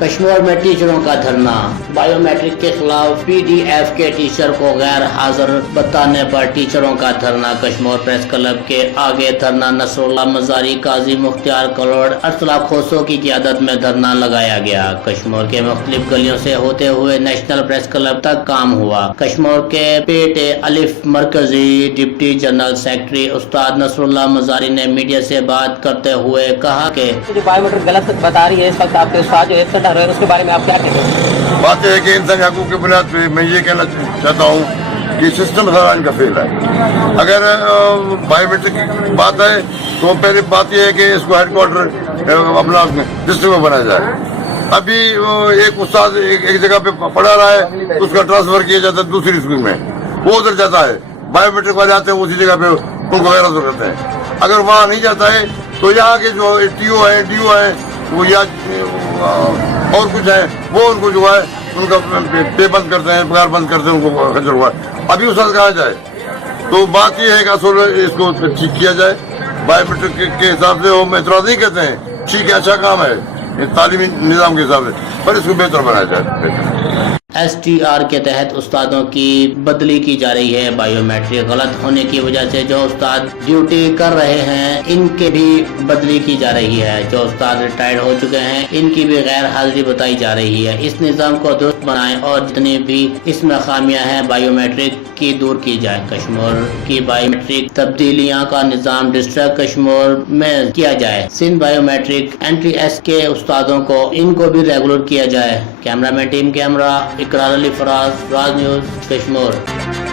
कश्मीर में टीचरों का धरना। बायोमेट्रिक के खिलाफ पीडीएफ के टीचर को गैर हाजिर बताने पर टीचरों का धरना। कश्मीर प्रेस क्लब के आगे धरना। नसरुल्लाह मजारी, काजी मुख्तार कलोड़, अरसला खोसो की क़ियादत में धरना लगाया गया। कश्मीर के मुख्तलिफ गलियों से होते हुए नेशनल प्रेस क्लब तक काम हुआ। कश्मीर के पेटे अलिफ मरकजी डिप्टी जनरल सेक्रेटरी उस्ताद नसरुल्लाह मजारी ने मीडिया से बात करते हुए कहा कि जो बायोमेट्रिक गलत बता रही है इस वक्त आपके उस्ताद जो एब्सेंट रहे हैं उसके बारे में आप क्या कहेंगे? बात है कि इंसानी हकूक़ की बुनियाद पे मैं ये कहना चाहता हूँ कि सिस्टम सारा इनका फेल है। अगर बायोमेट्रिक की बात है तो पहले बात यह है कि इसको हेडक्वार्टर अपना डिस्ट्रिक्ट में बनाया जाए। अभी एक उस्ताद एक जगह पे पढ़ा रहा है, उसका ट्रांसफर किया जाता है दूसरी स्कूल में, वो उधर जाता है, बायोमेट्रिक वाले जाते हैं उसी जगह पे उनको वगैरह करते हैं। अगर वहाँ नहीं जाता है तो यहाँ के जो टीओ है डीओ है वो या और कुछ है वो उनको जो है उनका पे बंद करते हैं, पगार बंद करते हैं, उनको खर्च हुआ। अभी उस कहा जाए तो बात यह है कि असल इसको ठीक किया जाए। बायोमेट्रिक के हिसाब से हम एतराज़ नहीं कहते हैं, ठीक है अच्छा काम है तालीमी निज़ाम के हिसाब से, पर इसको बेहतर बनाया जाए। STR के तहत उस्तादों की बदली की जा रही है। बायोमेट्रिक गलत होने की वजह से जो उस्ताद ड्यूटी कर रहे हैं इनके भी बदली की जा रही है। जो उस्ताद रिटायर्ड हो चुके हैं इनकी भी गैर हाजिरी बताई जा रही है। इस निज़ाम को दुरुस्त बनाएं और जितनी भी इसमें खामियां हैं बायोमेट्रिक की दूर की जाए। कश्मीर की बायोमेट्रिक तब्दीलियां का निज़ाम डिस्ट्रिक्ट कश्मीर में किया जाए। सिंध बायोमेट्रिक NTS के उस्तादों को इनको भी रेगुलर किया जाए। कैमरामैन टीम कैमरा इकरार अली फराज, राज न्यूज़ कश्मीर।